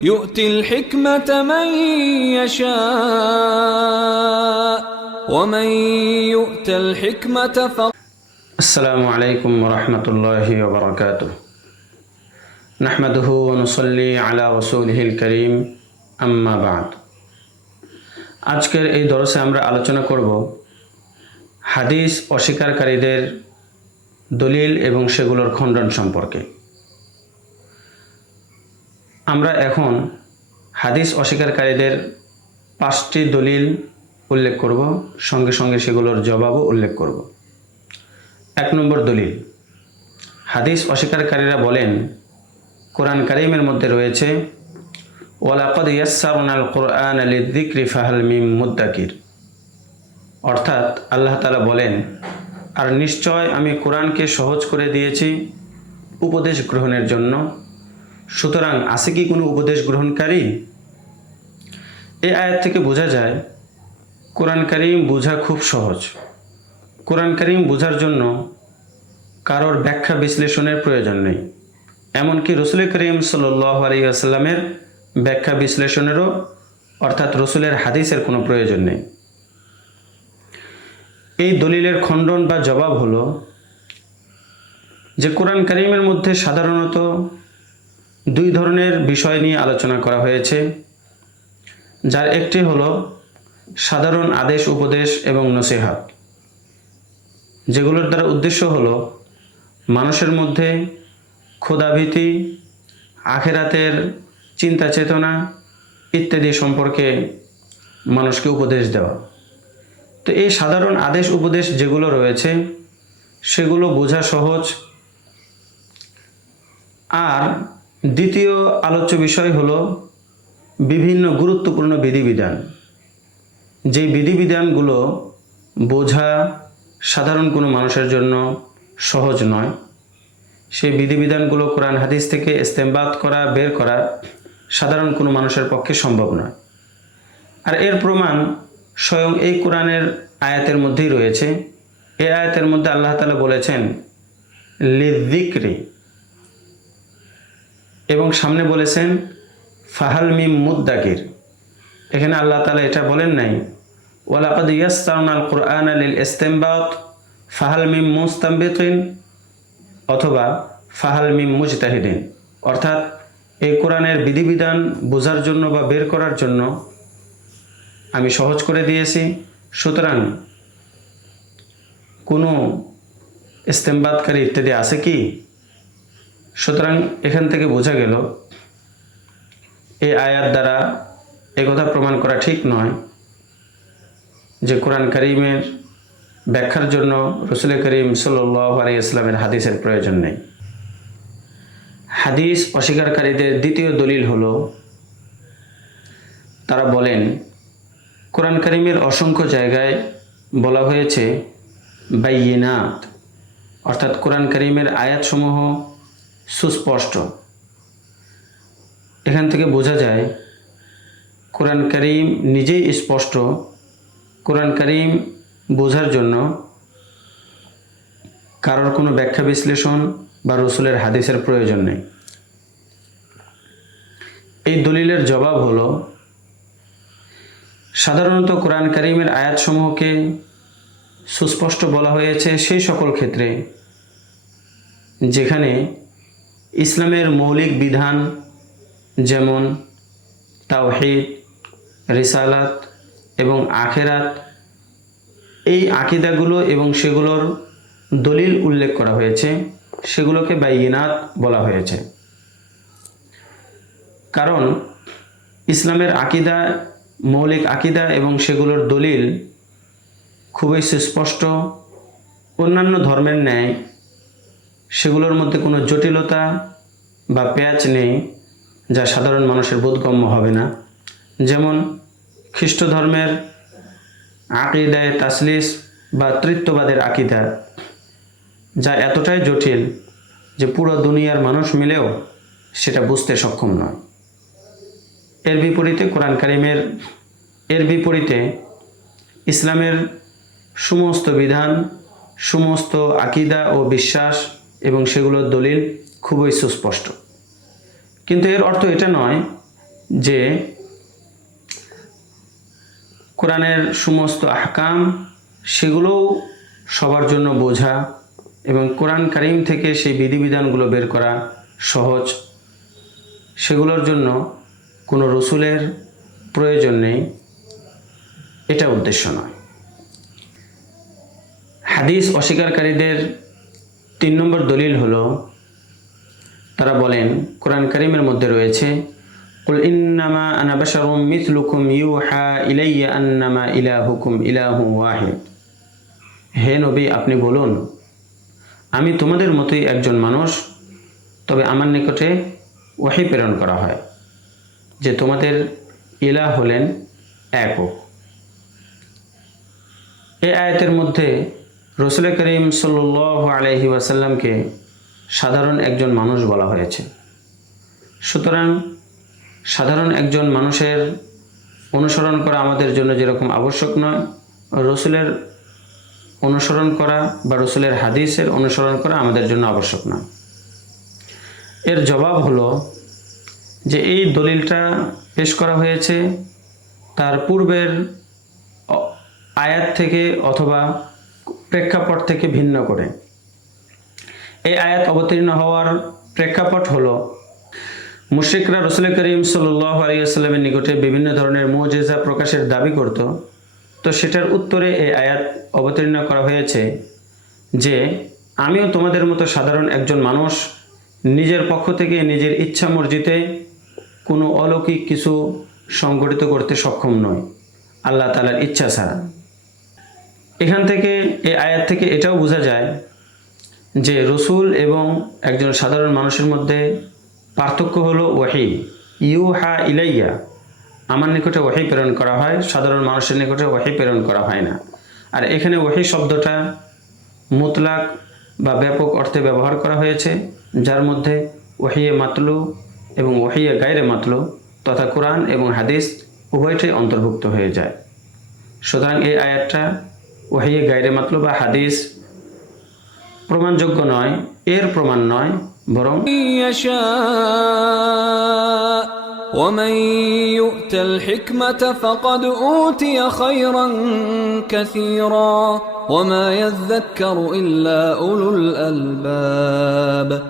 يؤتي الحكمة من يشاء ومن يؤت الحكمة السلام عليكم ورحمة الله وبركاته نحمده ونصلي على رسوله الكريم أما بعد আজকের এই দরসে আমরা আলোচনা করব হাদিস অস্বীকারীদের দলিল এবং সেগুলোর খণ্ডন সম্পর্কে। আমরা এখন হাদিস অস্বীকারীদের 5টি দলিল উল্লেখ করব, সঙ্গে সঙ্গে সেগুলোর জবাবও উল্লেখ করব। 1 নম্বর দলিল, হাদিস অস্বীকারীরা বলেন কোরআন কারীমের মধ্যে রয়েছে ওয়ালাকাদ ইয়াসসারনাল কুরআনা লিযিকরি ফাহাল মিন মুদ্দাকির, অর্থাৎ আল্লাহ তাআলা বলেন আর নিশ্চয় আমি কোরআনকে সহজ করে দিয়েছি উপদেশ গ্রহণের জন্য, সুতরাং আছে কি কোনো উপদেশ গ্রহণকারী? এই আয়াত থেকে বোঝা যায় কোরআন কারীম বোঝা খুব সহজ। কোরআন কারীম বোঝার জন্য কারোর ব্যাখ্যা বিশ্লেষণের প্রয়োজন নেই, এমনকি রাসূল করিম সাল্লাল্লাহু আলাইহি ওয়াসাল্লামের ব্যাখ্যা বিশ্লেষণেরও অর্থাৎ রাসূলের হাদিসের কোনো প্রয়োজন নেই। এই দলিলের খণ্ডন বা জবাব হলো যে কোরআন কারীমের মধ্যে সাধারণত 2 ধরনের বিষয় নিয়ে আলোচনা করা হয়েছে, যার একটি হলো সাধারণ আদেশ উপদেশ এবং নসিহত, যেগুলোর দ্বারা উদ্দেশ্য হলো মানুষের মধ্যে খোদাভীতি, আখিরাতের চিন্তা চেতনা ইত্যাদি সম্পর্কে মানুষকে উপদেশ দেওয়া। তো এই সাধারণ আদেশ উপদেশ যেগুলো রয়েছে সেগুলো বোঝা সহজ। আর দ্বিতীয় আলোচ্য বিষয় হলো বিভিন্ন গুরুত্বপূর্ণ বিধিবিধান, যেই বিধিবিধানগুলো বোঝা সাধারণ কোনো মানুষের জন্য সহজ নয়। সেই বিধিবিধানগুলো কোরআন হাদিস থেকে ইস্তেমবাত করা, বের করা সাধারণ কোনো মানুষের পক্ষে সম্ভব নয়। আর এর প্রমাণ স্বয়ং এই কোরআনের আয়াতের মধ্যেই রয়েছে। এই আয়াতের মধ্যে আল্লাহ তাআলা বলেছেন লিযিকরি, এবং সামনে বলেছেন ফাহাল মিন মুদ্দাকির। এখানে আল্লাহ তাআলা এটা বলেন নাই ওয়ালাকাদ ইয়াসসারনাল কুরআনা লিল ইস্তিমবাত ফাহাল মিন মুস্তামবিতিন অথবা ফাহাল মিন মুজতাহিদিন, অর্থাৎ এই কোরআনের বিধিবিধান বোঝার জন্য বা বের করার জন্য আমি সহজ করে দিয়েছি, সুতরাং কোনো ইস্তেমবাতকারী ইত্যাদি আছে কি? সুতরাং এখান থেকে বোঝা গেল এই আয়াত দ্বারা একথা প্রমাণ করা ঠিক নয় যে কোরআন কারীমের ব্যাখ্যার জন্য রাসূল করিম সাল্লাল্লাহু আলাইহি ওয়াসাল্লামের হাদিসের প্রয়োজন নেই। হাদিস অস্বীকারীদের দ্বিতীয় দলিল হলো তারা বলেন কোরআন কারীমের অসংখ্য জায়গায় বলা হয়েছে বাইয়িনাত, অর্থাৎ কোরআন কারীমের আয়াতসমূহ সুস্পষ্ট। এখান থেকে বোঝা যায় কোরআন কারীম নিজেই স্পষ্ট। কোরআন কারীম বোঝার জন্য কারোর কোনো ব্যাখ্যা বিশ্লেষণ বা রাসূলের হাদিসের প্রয়োজন নেই। এই দলিলের জবাব হলো সাধারণত কোরআন কারীমের আয়াতসমূহকে সুস্পষ্ট বলা হয়েছে সেই সকল ক্ষেত্রে যেখানে ইসলামের মৌলিক বিধান যেমন তাওহীদ, রিসালাত এবং আখিরাত, এই আকীদাগুলো এবং সেগুলোর দলিল উল্লেখ করা হয়েছে, সেগুলোকে বাইয়িনাত বলা হয়েছে। কারণ ইসলামের আকীদা, মৌলিক আকীদা এবং সেগুলোর দলিল খুবই সুস্পষ্ট। অন্যান্য ধর্মের ন্যায় সেগুলোর মধ্যে কোনো জটিলতা বা প্যাচ নেই যা সাধারণ মানুষের বোধগম্য হবে না। যেমন খ্রিস্ট ধর্মের আকীদায়ে তাসলিস বা তৃত্ববাদের আকীদা, যা এতটাই জটিল যে পুরো দুনিয়ার মানুষ মিলেও সেটা বুঝতে সক্ষম নয়। এর বিপরীতে ইসলামের সমস্ত বিধান, সমস্ত আকীদা ও বিশ্বাস এবং সেগুলোর দলিল খুবই সুস্পষ্ট। কিন্তু এর অর্থ এটা নয় যে কোরআনের সমস্ত আহকাম সেগুলোও সবার জন্য বোঝা এবং কোরআন কারীম থেকে সেই বিধিবিধানগুলো বের করা সহজ, সেগুলোর জন্য কোনো রসুলের প্রয়োজন নেই, এটা উদ্দেশ্য নয়। হাদিস অস্বীকারীদের 3 নম্বর দলিল হলো, তারা বলেন কোরআন কারীমের মধ্যে রয়েছে কুল ইন্নামা আনা বাশারুম মিথলুকুম ইউহা ইলাইয়া আন্নামা ইলাহুকুম ইলাহু ওয়াহিদ। হে নবী, আপনি বলুন, আমি তোমাদের মতোই একজন মানুষ, তবে আমার নিকটে ওহী প্রেরণ করা হয় যে তোমাদের ইলাহ হলেন একক। এই আয়াতের মধ্যে রাসূল করিম সাল্লাল্লাহু আলাইহি ওয়াসাল্লামকে সাধারণ একজন মানুষ বলা হয়েছে। সুতরাং সাধারণ একজন মানুষের অনুসরণ করা আমাদের জন্য যেরকম আবশ্যক নয়, রসুলের অনুসরণ করা বা রসুলের হাদিসের অনুসরণ করা আমাদের জন্য আবশ্যক নয়। এর জবাব হলো যে এই দলিলটা পেশ করা হয়েছে তার পূর্বের আয়াত থেকে অথবা প্রেক্ষাপট থেকে ভিন্ন করে। এই আয়াত অবতীর্ণ হওয়ার প্রেক্ষাপট হলো মুশরিকরা রাসূল করিম সাল্লাল্লাহু আলাইহি ওয়াসাল্লামের নিকটে বিভিন্ন ধরনের মুজিজা প্রকাশের দাবি করত। তো সেটার উত্তরে এই আয়াত অবতীর্ণ করা হয়েছে যে আমিও তোমাদের মতো সাধারণ একজন মানুষ, নিজের পক্ষ থেকে নিজের ইচ্ছা মর্জিতে কোনো অলৌকিক কিছু সংগঠিত করতে সক্ষম নয় আল্লাহ তাআলার ইচ্ছা ছাড়া। এখান থেকে এই আয়াত থেকে এটাও বোঝা যায় যে রসুল এবং একজন সাধারণ মানুষের মধ্যে পার্থক্য হলো ওয়াহি। ইউহা ইলাইয়া, আমার নিকটে ওয়াহি প্রেরণ করা হয়, সাধারণ মানুষের নিকটে ওয়াহি প্রেরণ করা হয় না। আর এখানে ওয়াহি শব্দটা মুতলাক বা ব্যাপক অর্থে ব্যবহার করা হয়েছে, যার মধ্যে ওয়াহিয়ে মাতলু এবং ওয়াহিয়ে গায়রে মাতলু তথা কোরআন এবং হাদিস উভয়টাই অন্তর্ভুক্ত হয়ে যায়। সুতরাং এই আয়াতটা ওয়াহিয়ে গায়রে মাতলু বা হাদিস প্রমাণযোগ্য নয়, এর প্রমাণ নয়, বরং ومن يؤت الحكمة فقد أوتي خيرا كثيرا وما يذكر إلا أولو الألباب